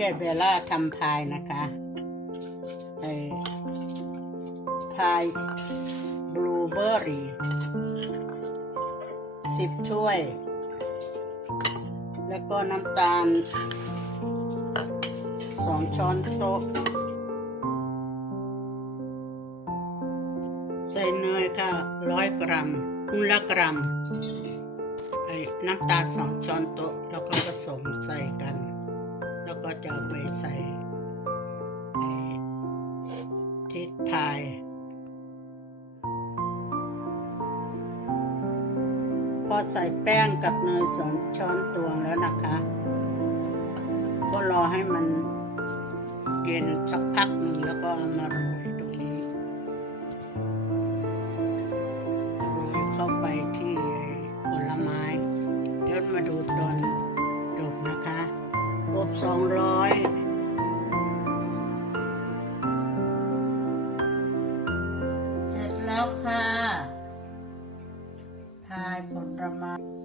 ยายเบลล่าทำพายนะคะไอพายบลูเบอร์รี่สิบถ้วย แล้วก็น้ำตาลสองช้อนโต๊ะ ใส่เนยค่ะร้อยกรัมคุณละกรัมไอ้น้ำตาลสองช้อนโต๊ะ ก็จะไปใส่ทิศทายพอใส่แป้งกับเนยสนช้อนตวงแล้วนะคะ ก็รอให้มันเย็นสักพักหนึ่งแล้วก็เอามาโร สองร้อยเสร็จแล้วค่ะ ทายผลไม้บลูเบอร์รี่